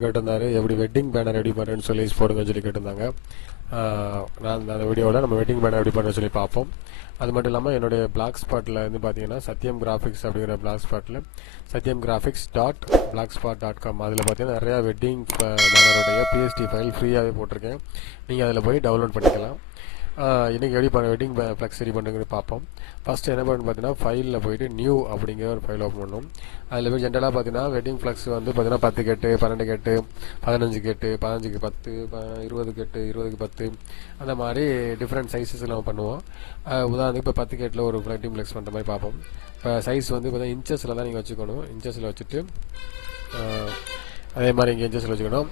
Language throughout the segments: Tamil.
கேட்டிருந்தாரு எப்படி வெட்டிங் பேனர் ரெடி பண்ணுறேன்னு சொல்லி போடுங்கன்னு சொல்லி கேட்டிருந்தாங்க. நான் அந்த வீடியோவில் நம்ம வெட்டிங் பேனர் ரெடி பண்ணுறேன்னு சொல்லி பார்ப்போம். அது மட்டும் இல்லாமல் என்னுடைய பிளாக் ஸ்பாட்டில் வந்து பார்த்தீங்கன்னா சத்யம் கிராஃபிக்ஸ் அப்படிங்கிற பிளாக் ஸ்பாட்டில் சத்யம் கிராஃபிக்ஸ் .blogspot.com அதில் பார்த்தீங்கன்னா நிறையா வெட்டிங் பேனருடைய பிஎஸ்டி ஃபைல் ஃப்ரீயாகவே போட்டிருக்கேன். நீங்கள் அதில் போய் டவுன்லோட் பண்ணிக்கலாம். இன்றைக்கி எப்படி பண்ண வெட்டிங் ஃப்ளெக்ஸ் ரெடி பண்ணுறது பார்ப்போம். ஃபஸ்ட்டு என்ன பண்ணு பார்த்தீங்கன்னா ஃபைலில் போய்ட்டு நியூ அப்படிங்கிற ஒரு ஃபைல் ஓப்பன் பண்ணணும். அதில் போய் ஜென்ரலாக பார்த்தீங்கன்னா வெட்டிங் ஃப்ளெக்ஸ் வந்து பார்த்தீங்கன்னா 10 கெட்டு 12 கெட்டு 15 கெட்டு 15க்கு 10 20 கெட்டு 20க்கு 10 அந்த மாதிரி டிஃப்ரெண்ட் சைஸஸில் நம்ம பண்ணுவோம். உதாரணத்துக்கு இப்போ 10 கெட்டில் ஒரு வெட்டிங் ஃப்ளெக்ஸ் பண்ணுற மாதிரி பார்ப்போம். இப்போ சைஸ் வந்து பார்த்தீங்கன்னா இன்ச்சஸில் தான் நீங்கள் வச்சுக்கணும். இன்ச்சஸில் வச்சுட்டு அதே மாதிரி இங்கே இன்ச்சஸில் வச்சுக்கணும்.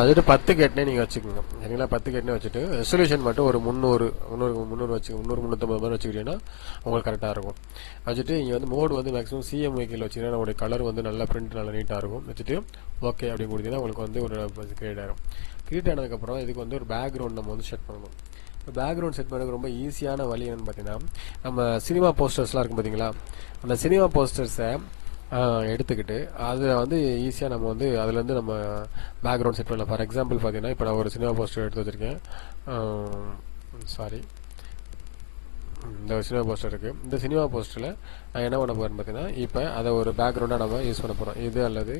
அதுட்டு 10 கெட்னே நீங்கள் வச்சுக்கோங்க. சரிங்களா? 10 கெட்னே வச்சுட்டு ரெசல்யூஷன் மட்டும் ஒரு 300 வச்சு 350 மாதிரி வச்சுக்கிட்டீங்கன்னா உங்களுக்கு கரெக்டாக இருக்கும். வச்சுட்டு இங்கே வந்து மோடு வந்து மேக்ஸிமம் சிஎம்ஒய்க்கில் வச்சிங்கன்னா நம்மளுடைய கலர் வந்து நல்லா பிரிண்ட் நல்லா நீட்டாக இருக்கும். வச்சுட்டு ஓகே அப்படின்னு கொடுத்தீங்கன்னா உங்களுக்கு வந்து ஒரு கிரியேட் ஆகிடும். கிரியேட் ஆனதுக்கப்புறம் இதுக்கு வந்து ஒரு பேக்ரவுண்ட் நம்ம வந்து செட் பண்ணணும். இப்போ பேக்ரவுண்ட் செட் பண்ணுறது ரொம்ப ஈஸியான வழி என்னென்னு பார்த்தீங்கன்னா நம்ம சினிமா போஸ்டர்ஸ்லாம் இருக்கும் பார்த்தீங்களா, அந்த சினிமா போஸ்டர்ஸை எடுத்துக்கிட்டு அதில் வந்து ஈஸியாக நம்ம வந்து அதுலேருந்து நம்ம பேக்ரவுண்ட் செட் பண்ணலாம். ஃபார் எக்ஸாம்பிள் பார்த்தீங்கன்னா இப்போ நான் ஒரு சினிமா போஸ்டர் எடுத்து வச்சுருக்கேன். இந்த சினிமா போஸ்டர் இருக்குது. இந்த சினிமா போஸ்டரில் நான் என்ன பண்ண போகிறேன்னு பார்த்தீங்கன்னா இப்போ அதை ஒரு பேக்ரவுண்டாக நம்ம யூஸ் பண்ண போகிறோம். இது அல்லது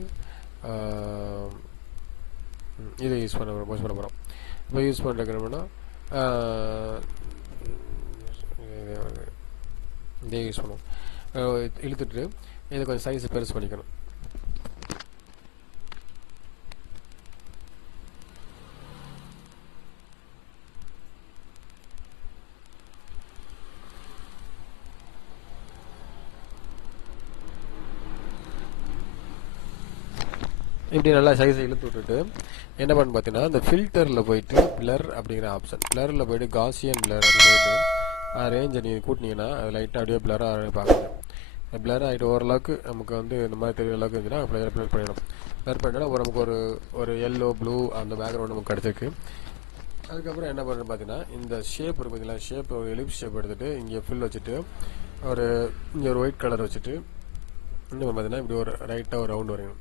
இதை யூஸ் பண்ண போகிறோம். இப்போ யூஸ் பண்ணுறோம்னா இதே யூஸ் பண்ணுவோம். இழுத்துட்டு இதை கொஞ்சம் சைஸ் பெருசு பண்ணிக்கணும். இப்படி நல்லா சைஸை இழுத்து விட்டுட்டு என்ன பண்ணு பார்த்தீங்கன்னா இந்த ஃபில்டரில் போயிட்டு பிளர் அப்படிங்கிற ஆப்ஷன், பிளரில் போயிட்டு காசியன் பிளர் அப்படி போயிட்டு ரேஞ்சை நீங்கள் கூட்டினீங்கன்னா அது லைட்டாக அப்படியே பிளராக பார்க்குது. பிளர் ஆகிட்டு ஓரளவுக்கு நமக்கு வந்து இந்த மாதிரி தெரிய அளவுக்கு இருந்துச்சுன்னா அப்படி பிளர் பண்ணிடணும். பிளர் பண்ணிட்டோன்னா நமக்கு ஒரு எல்லோ ப்ளூ அந்த பேக்ரவுண்ட் நமக்கு கிடச்சிருக்கு. அதுக்கப்புறம் என்ன பண்ணுறது பார்த்தீங்கன்னா இந்த ஷேப் இருக்குது பார்த்தீங்களா, ஷேப் ஒரு எலிப்ஸ் ஷேப் எடுத்துகிட்டு இங்கே ஃபில் வச்சுட்டு இங்கே ஒரு ஒயிட் கலர் வச்சுட்டு இன்னும் பார்த்தீங்கன்னா இப்படி ஒரு ரைட்டாக ஒரு ரவுண்டு வரையணும்.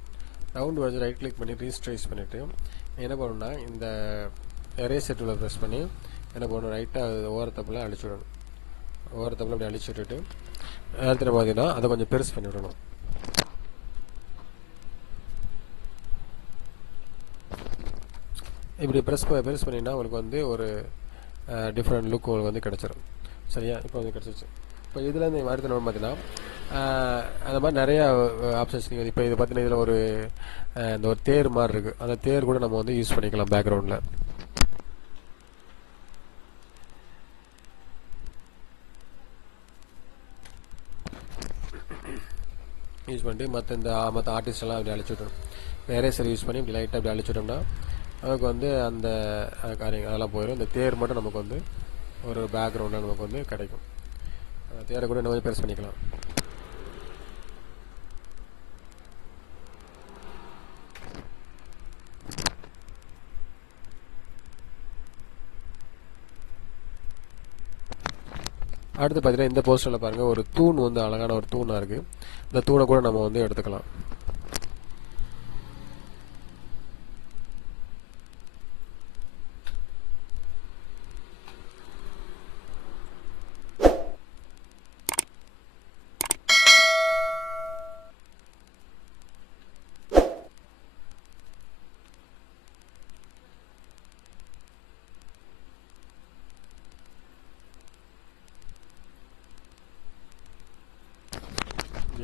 ரவுண்டு வச்சு ரைட் கிளிக் பண்ணி ரீஸ்ட்ரைஸ் பண்ணிவிட்டு என்ன பண்ணணும்னா இந்த எரேசர் டூலை ப்ரெஸ் பண்ணி என்ன பண்ணணும் ரைட்டாக ஓரத்தப்பில் அழிச்சு விடணும். ஓரத்தப்பில் அப்படி அழிச்சு விட்டுட்டு நேரத்தில் பார்த்தீங்கன்னா அதை கொஞ்சம் பெருசு பண்ணி விடணும். இப்படி பெருசு பண்ணிங்கன்னா உங்களுக்கு வந்து ஒரு டிஃப்ரெண்ட் லுக் உங்களுக்கு வந்து கிடச்சிடும். சரியா? இப்போ வந்து கிடச்சிச்சு. இப்போ இதில் இந்த அடுத்த நம்ம பார்த்தீங்கன்னா அந்த மாதிரி நிறையா ஆப்ஷன்ஸ் நீங்கள் இப்போ இது பார்த்தீங்கன்னா இதில் ஒரு இந்த ஒரு தேர் மாதிரி இருக்குது. அந்த தேர் கூட நம்ம வந்து யூஸ் பண்ணிக்கலாம் பேக்ரவுண்டில். யூஸ் பண்ணிட்டு மற்ற ஆர்டிஸ்டெல்லாம் அப்படி அழிச்சு விட்டணும். எரேசர் யூஸ் பண்ணி இப்படி லைட்டாக அப்படி அழிச்சு விட்டோம்னா நமக்கு வந்து அந்த காரியங்கள் அதெல்லாம் போயிடும். இந்த தேர் மட்டும் நமக்கு வந்து ஒரு பேக்ரவுண்டில் நமக்கு வந்து கிடைக்கும். தேரை கூட இன்னும் கொஞ்சம் பெருசு பண்ணிக்கலாம். அடுத்து பார்த்தீங்கன்னா இந்த போஸ்டரில் பாருங்கள் ஒரு தூண் வந்து அழகான ஒரு தூணாக இருக்குது. இந்த தூணை கூட நம்ம வந்து எடுத்துக்கலாம்.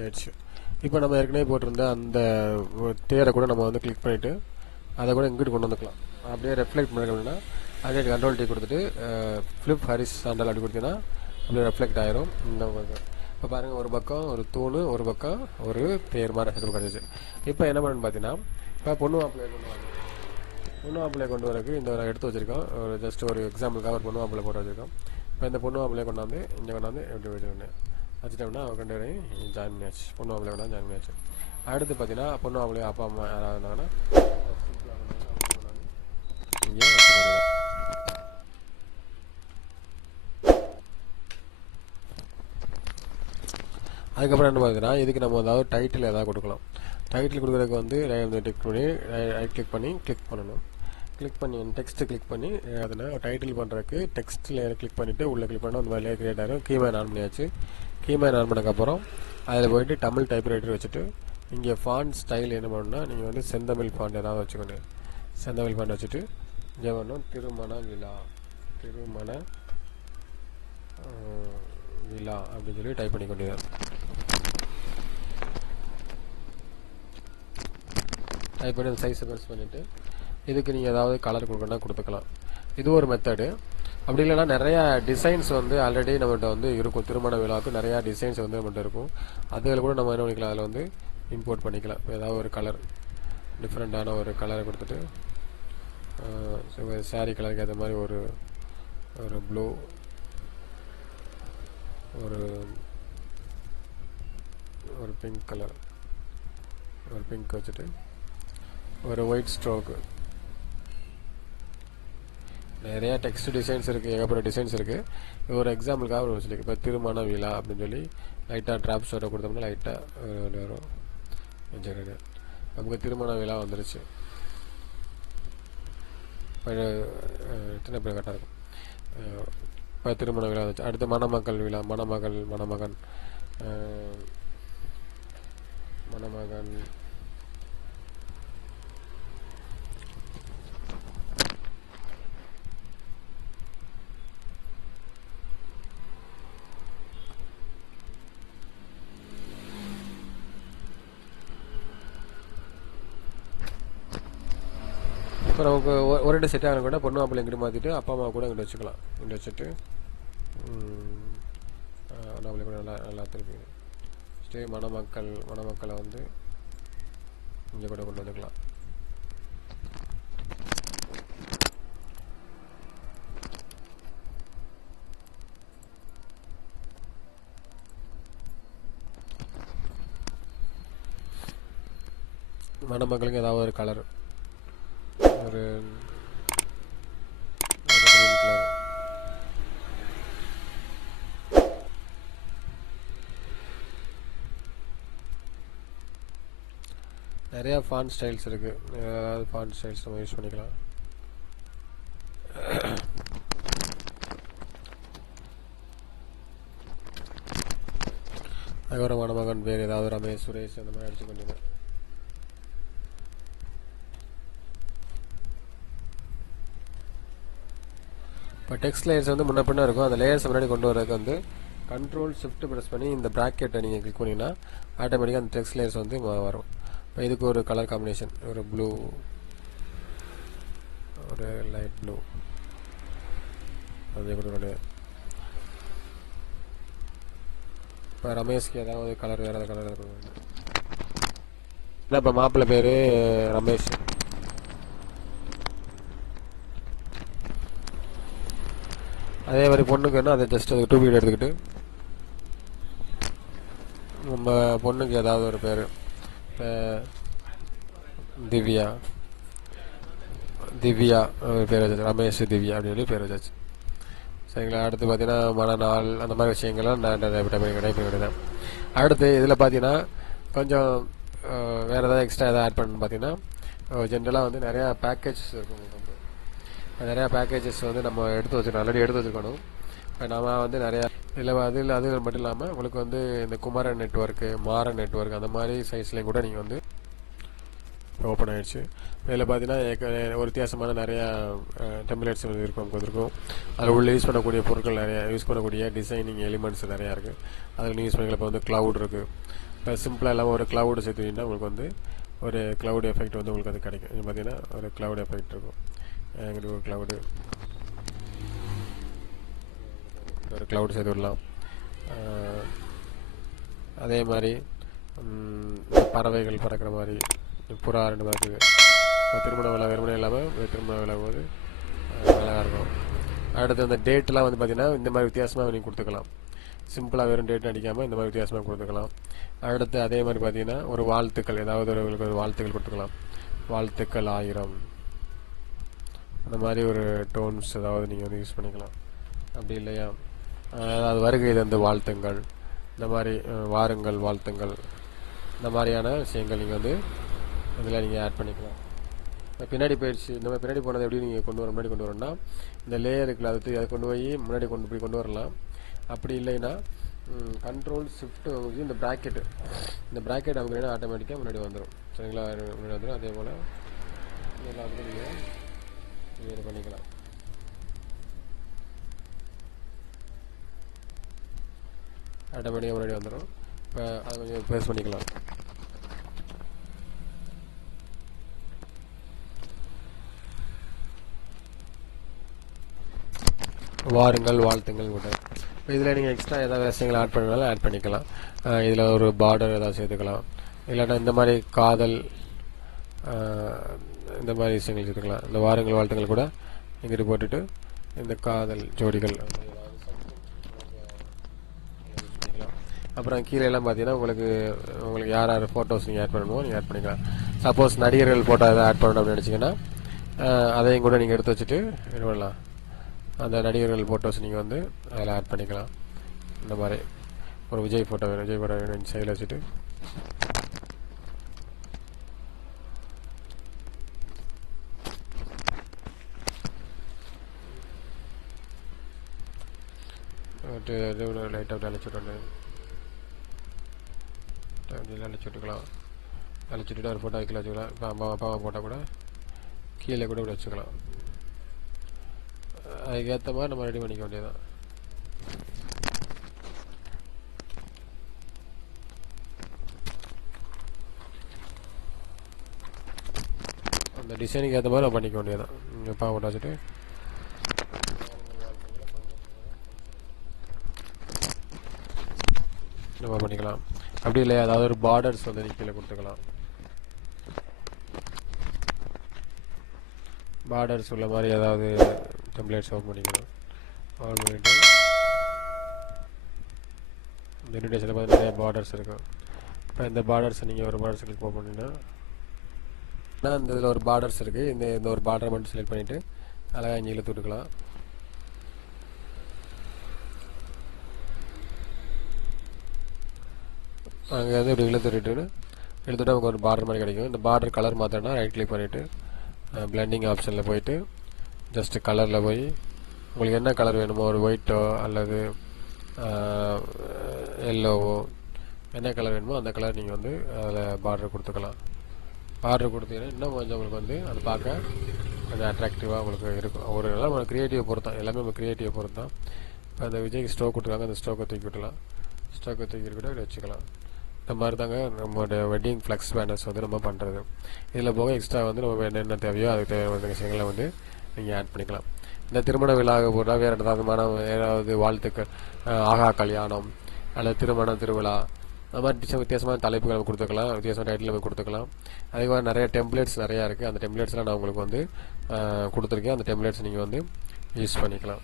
ஆயிடுச்சு. இப்போ நம்ம ஏற்கனவே போட்டிருந்த அந்த தேரை கூட நம்ம வந்து கிளிக் பண்ணிவிட்டு அதை கூட இங்கிட்டு கொண்டு வந்துக்கலாம். அப்படியே ரெஃப்ளெக்ட் பண்ணிக்கணும்னா அதே கண்ட்ரோல் டீ கொடுத்துட்டு ஃப்ளிப் ஹாரிசாண்டல் அப்படி கொடுத்தீங்கன்னா அப்படியே ரெஃப்ளெக்ட் ஆயிரும். இந்த இப்போ பாருங்கள் ஒரு பக்கம் ஒரு தூணு ஒரு பக்கம் ஒரு தேர் மாதிரி செட்டப் கிடச்சிச்சு. இப்போ என்ன பண்ணணும்னு பார்த்தீங்கன்னா இப்போ பொண்ணு மாப்பிள்ளையை கொண்டு வரக்கு இந்த எடுத்து வச்சுருக்கோம். ஒரு ஜஸ்ட் ஒரு எக்ஸாம்பிளுக்காக ஒரு பொண்ணு மாப்பிள்ளை போட்டு வச்சுருக்கோம். இப்போ இந்த பொண்ணு மாப்பிள்ளையை கொண்டாந்து இங்கே கொண்டாந்து எப்படி வச்சுருக்கேன் வச்சுட்டோம்னா அவர் ரெண்டு பேரையும் ஜாயின் பண்ணியாச்சு. பொண்ணு மாப்பிள்ளை கொண்டாந்து ஜாயின் பண்ணியாச்சு. அடுத்து பார்த்தீங்கன்னா பொண்ணு மாப்பிள்ளை அப்பா அம்மா யாராவது இருந்தாங்கன்னா இங்கே வச்சுக்கோங்க. அதுக்கப்புறம் என்ன பார்த்தீங்கன்னா இதுக்கு நம்ம ஏதாவது டைட்டில் ஏதாவது கொடுக்கலாம். டைட்டில் கொடுக்குறதுக்கு வந்து டிக் பண்ணி ரைட் கிளிக் பண்ணணும். கிளிக் பண்ணி டெக்ஸ்ட்டு கிளிக் பண்ணி அதில் டைட்டில் பண்ணுறதுக்கு டெக்ஸ்ட் லேயர் கிளிக் பண்ணிவிட்டு உள்ளே கிளிக் பண்ணால் அந்த மாதிரி லேயர் கிரியேட் ஆகிடும். கீமேன் ஆன் பண்ணியாச்சு. கீமேன் ஆன் பண்ணதுக்கப்புறம் அதில் போய்ட்டு தமிழ் டைப்ரைட்டர் வச்சுட்டு இங்கே ஃபாண்ட் ஸ்டைல் என்ன பண்ணணும்னா நீங்கள் வந்து செந்தமிழ் ஃபாண்ட் ஏதாவது வச்சுக்கணும். செந்தமிழ் ஃபாண்ட் வச்சுட்டு இங்கே பண்ணணும் திருமண விழா அப்படின்னு சொல்லி டைப் பண்ணி கொண்டிருக்கேன். டைப் பண்ணி அந்த சைஸை ப்ரெஸ் பண்ணிவிட்டு இதுக்கு நீங்கள் ஏதாவது கலர் கொடுக்கணும்னா கொடுத்துக்கலாம். இது ஒரு மெத்தடு. அப்படி இல்லைன்னா நிறையா டிசைன்ஸ் வந்து ஆல்ரெடி நம்மகிட்ட வந்து இருக்கும். திருமண விழாவுக்கு நிறையா டிசைன்ஸ் வந்து நம்மகிட்ட இருக்கும். அதில் கூட நம்ம என்ன பண்ணிக்கலாம், அதில் வந்து இம்போர்ட் பண்ணிக்கலாம். இப்போ ஏதாவது ஒரு கலர் டிஃப்ரெண்ட்டான ஒரு கலரை கொடுத்துட்டு சாரீ கலருக்கு ஏற்ற மாதிரி ஒரு ப்ளூ ஒரு பிங்க் கலர் பிங்க் வச்சுட்டு ஒரு ஒயிட் ஸ்ட்ரோக்கு. நிறையா டெக்ஸ்ட் டிசைன்ஸ் இருக்குது, ஏகப்பட்ட டிசைன்ஸ் இருக்குது. இது ஒரு எக்ஸாம்பிளுக்காக ஒரு சொல்லி இப்போ திருமண விழா அப்படின்னு சொல்லி லைட்டாக ட்ராப்ஸ் வர கொடுத்தோம்னா லைட்டாக வரும். நமக்கு திருமண விழா வந்துருச்சு. எத்தனை பேர் கரெக்டாக இருக்கும். இப்போ திருமண விழா வந்துச்சு. அடுத்து மணமக்கள் விழா, மணமகன் இப்போ நமக்கு ஒரு ரெண்டு செட் ஆகணும் கூட பொண்ணு மாப்பிள்ளை இங்கிட்டு மாற்றிட்டு அப்பா அம்மா கூட இங்கிட்ட வச்சுக்கலாம். இங்கிட்ட வச்சுட்டு நம்மளே கூட நல்லா திருப்பி ஸ்டே மணமக்களை வந்து இங்கே கூட கொண்டு வந்துக்கலாம். மணமக்களுக்கு ஏதாவது ஒரு கலர், ஒரு கிரீன் கலர். நிறையா ஃபாண்ட் ஸ்டைல்ஸ் இருக்குது. ஏதாவது ஃபாண்ட் ஸ்டைல்ஸ் நம்ம யூஸ் பண்ணிக்கலாம். அதுக்கப்புறம் மணமகன் பேர் ஏதாவது ரமேஷ், சுரேஷ் அந்த மாதிரி அடிச்சு கொண்டிருந்தேன். இப்போ டெக்ஸ்ட் லேயர்ஸ் வந்து முன்ன பின்ன இருக்கும். அந்த லேயர்ஸ் முன்னாடி கொண்டு வரதுக்கு வந்து கண்ட்ரோல் ஷிஃப்ட் ப்ரெஸ் பண்ணி இந்த ப்ராக்கெட்டை நீங்கள் கிளிக் பண்ணிங்கன்னா ஆட்டோமேட்டிக்காக அந்த டெக்ஸ்ட் லேயர்ஸ் வந்து வரும். இப்போ இதுக்கு ஒரு கலர் காம்பினேஷன், ஒரு ப்ளூ, ஒரு லைட் ப்ளூ அதே கொடுக்க. இப்போ ரமேஷ்க்கு ஏதாவது கலர் வேறு ஏதாவது கலர் இருக்கும். இல்லை இப்போ மாப்பிள்ளை பேர் ரமேஷ். அதே மாதிரி பொண்ணுக்குன்னா அதை ஜஸ்ட் அது 2 வீடியோ எடுத்துக்கிட்டு நம்ம பொண்ணுக்கு ஏதாவது ஒரு பேர், திவ்யா பேர் வச்சாச்சு. ரமேஷ் திவ்யா அப்படின்னு சொல்லி பேர் வச்சாச்சு. சரிங்களா. அடுத்து பார்த்தீங்கன்னா மனநாள் அந்த மாதிரி விஷயங்கள்லாம் நான் டைப் பண்ணிவிடுறேன். அடுத்து இதில் பார்த்தீங்கன்னா கொஞ்சம் வேறு ஏதாவது எக்ஸ்ட்ரா எதாவது ஆட் பண்ணணும்னு பார்த்தீங்கன்னா ஜென்ரலாக வந்து நிறையா பேக்கேஜஸ் இருக்கும். நிறையா பேக்கேஜஸ் வந்து நம்ம ஆல்ரெடி எடுத்து வச்சுருக்கணும். இப்போ நம்ம வந்து நிறையா அது மட்டும் இல்லாமல் உங்களுக்கு வந்து இந்த குமரன் நெட்வொர்க்கு, மாறன் நெட்வொர்க் அந்த மாதிரி சைஸ்லேயும் கூட நீங்கள் வந்து ஓப்பன் ஆகிடுச்சு. இதில் பார்த்தீங்கன்னா ஒரு வித்தியாசமான நிறையா டெம்ப்ளேட்ஸ் இருக்கும். அதில் உள்ள யூஸ் பண்ணக்கூடிய பொருட்கள் நிறையா, யூஸ் பண்ணக்கூடிய டிசைனிங் எலிமெண்ட்ஸ் நிறையா இருக்குது. அதில் யூஸ் பண்ணிக்கலாம். இப்போ வந்து க்ளவுட் இருக்குது. இப்போ சிம்பிளாக இல்லாமல் ஒரு க்ளவுடு சேர்த்துக்கிட்டிங்கன்னா உங்களுக்கு வந்து ஒரு க்ளவுட் எஃபெக்ட் வந்து உங்களுக்கு அது கிடைக்கும். இது பார்த்தீங்கன்னா ஒரு க்ளவுட் எஃபெக்ட் இருக்கும். எங்களுக்கு ஒரு க்ளவுட் சேர்த்து விடலாம். அதே மாதிரி பறவைகள் பறக்கிற மாதிரி புறா 2 பறக்குது. திருமண விழா வெறுமனே இல்லாமல் திருமண விழா போது அழகாக இருக்கும். அடுத்து அந்த டேட்லாம் வந்து பார்த்திங்கன்னா இந்த மாதிரி வித்தியாசமாக நீங்கள் கொடுத்துக்கலாம். சிம்பிளாக வெறும் டேட் அடிக்காமல் இந்த மாதிரி வித்தியாசமாக கொடுத்துக்கலாம். அடுத்து அதே மாதிரி பார்த்திங்கன்னா ஒரு வாழ்த்துக்கள், ஏதாவது ஒரு வாழ்த்துக்கள் கொடுத்துக்கலாம். வாழ்த்துக்கள் 1000 அந்த மாதிரி ஒரு டோன்ஸ் ஏதாவது நீங்கள் வந்து யூஸ் பண்ணிக்கலாம். அப்படி இல்லையா அதாவது வருகை தந்து வாழ்த்துங்கள், இந்த மாதிரி வாருங்கள் வாழ்த்துங்கள் இந்த மாதிரியான விஷயங்கள் நீங்கள் வந்து இதில் நீங்கள் ஆட் பண்ணிக்கலாம். பின்னாடி போயிடுச்சு, இந்த மாதிரி பின்னாடி போனது எப்படி நீங்கள் முன்னாடி கொண்டு வரணும்னா இந்த லேயருக்குள்ள அதை கொண்டு போய் முன்னாடி கொண்டு வரலாம். அப்படி இல்லைன்னா கண்ட்ரோல் ஷிஃப்ட் இந்த ப்ராக்கெட் அவங்க ஆட்டோமேட்டிக்காக முன்னாடி வந்துடும். சரிங்களா, முன்னாடி வந்துடும். அதே போல் எல்லாத்துக்கும் நீங்கள் இது பண்ணிக்கலாம். ஆட்டோமேட்டிக்காக முன்னாடி வந்துடும். இப்போ அதை கொஞ்சம் ப்ரெஸ் பண்ணிக்கலாம். வாருங்கள் வாழ்த்துங்கள் கூட இப்போ இதில் நீங்கள் எக்ஸ்ட்ரா ஏதாவது விஷயங்கள் ஆட் பண்ணாலும் ஆட் பண்ணிக்கலாம். இதில் ஒரு பார்டர் ஏதாவது சேர்த்துக்கலாம். இல்லைன்னா இந்த மாதிரி காதல் இந்த மாதிரி விஷயங்கள் சேர்த்துக்கலாம். இந்த வாருங்கள் வாழ்த்துங்கள் கூட இங்கிட்டு போட்டுட்டு இந்த காதல் ஜோடிகள் அப்புறம் கீழே எல்லாம் பார்த்தீங்கன்னா உங்களுக்கு யார் யார் ஃபோட்டோஸ் நீங்கள் ஆட் பண்ணணுமோ நீங்கள் ஆட் பண்ணிக்கலாம். சப்போஸ் நடிகர்கள் ஃபோட்டோ எதாவது ஆட் பண்ணணும் அப்படின்னு நினச்சிங்கன்னா அதையும் கூட நீங்கள் எடுத்து வச்சுட்டு இது பண்ணலாம். அந்த நடிகர்கள் ஃபோட்டோஸ் நீங்கள் வந்து அதில் ஆட் பண்ணிக்கலாம். இந்த மாதிரி ஒரு விஜய் ஃபோட்டோ வேணும் சைடில் வச்சுட்டு லைட்டாக அழைச்சிட்டுக்கலாம். அழைச்சிட்டு ஒரு ஃபோட்டோ கீழே வச்சுக்கலாம். இப்போ அம்மா ஃபோட்டோ கூட கீழே கூட வச்சுக்கலாம். அதுக்கேற்ற மாதிரி நம்ம ரெடி பண்ணிக்க வேண்டியதான். அந்த டிசைனுக்கு ஏற்ற மாதிரி நம்ம பண்ணிக்க வேண்டியதான். இங்கே போட்டோ வச்சுட்டு நம்ம பண்ணிக்கலாம். அப்படி இல்லை அதாவது ஒரு பார்டர்ஸ் வந்து கீழே கொடுத்துக்கலாம். பார்டர்ஸ் உள்ள மாதிரி ஏதாவது டெம்ப்ளேட்ஸ் ஓப்பன் பண்ணிக்கலாம். ஆன் பண்ணிட்டு இந்த இன்விடேஷனில் பார்த்து நிறைய பார்டர்ஸ் இருக்கும். இப்போ இந்த பார்டர்ஸை நீங்கள் ஒரு பார்டர்ஸ் கிளிக் பண்ணிங்கன்னா இந்த இதில் ஒரு பார்டர்ஸ் இருக்குது. இந்த ஒரு பார்டரை மட்டும் செலக்ட் பண்ணிவிட்டு அழகாக இங்கே இழுத்து விட்டுக்கலாம். அங்கே வந்து இப்படி இழுத்துட்டு நமக்கு ஒரு பார்டர் மாதிரி கிடைக்கும். இந்த பார்டர் கலர் மாற்றோன்னா ரைட் கிளிக் பண்ணிவிட்டு பிளெண்டிங் ஆப்ஷனில் போயிட்டு ஜஸ்ட்டு கலரில் போய் உங்களுக்கு என்ன கலர் வேணுமோ ஒரு ஒயிட்டோ அல்லது எல்லோவோ என்ன கலர் வேணுமோ அந்த கலர் நீங்கள் வந்து அதில் பார்டர் கொடுத்துக்கலாம். பார்டர் கொடுத்தீங்கன்னா இன்னும் கொஞ்சம் உங்களுக்கு வந்து அது பார்க்க கொஞ்சம் அட்ராக்டிவாக உங்களுக்கு இருக்கும். ஒரு எல்லாம் நம்ம க்ரியேட்டிவை பொறுத்தான், எல்லாமே நம்ம க்ரியேட்டிவை பொறுத்தான். இப்போ அந்த விஜய்க்கு ஸ்டோக் கொடுத்துருக்காங்க, அந்த ஸ்டோக்கை தூக்கி விட்டுலாம். ஸ்டோக்கை தூக்கி கூட இப்படி வச்சுக்கலாம். இந்த மாதிரி தாங்க நம்மளோட வெட்டிங் ஃப்ளெக்ஸ் பேனர்ஸ் வந்து நம்ம பண்ணுறது. இதில் போக எக்ஸ்ட்ரா வந்து நம்ம என்னென்ன தேவையோ அதுக்கு தேவையான விஷயங்களை வந்து நீங்கள் ஆட் பண்ணிக்கலாம். இந்த திருமண விழாவுக்கு போட்டால் வேறு ஏதாவது வாழ்த்துக்கள், ஆகா கல்யாணம் அல்லது திருவிழா அந்த மாதிரி வித்தியாசமான தலைப்புகள் நம்ம கொடுத்துக்கலாம், வித்தியாசமான டைட்டில் நம்ம கொடுத்துக்கலாம். அதே மாதிரி நிறைய டெம்ப்ளேட்ஸ் நிறையா இருக்குது. அந்த டெம்ப்ளேட்ஸ்லாம் நான் உங்களுக்கு வந்து கொடுத்துருக்கேன். அந்த டெம்ப்ளேட்ஸ் நீங்கள் வந்து யூஸ் பண்ணிக்கலாம்.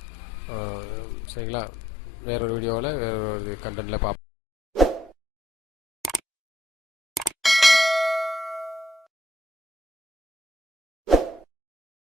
சரிங்களா, வேறொரு வீடியோவில் வேறொரு கண்டென்ட்டில் பார்ப்போம்.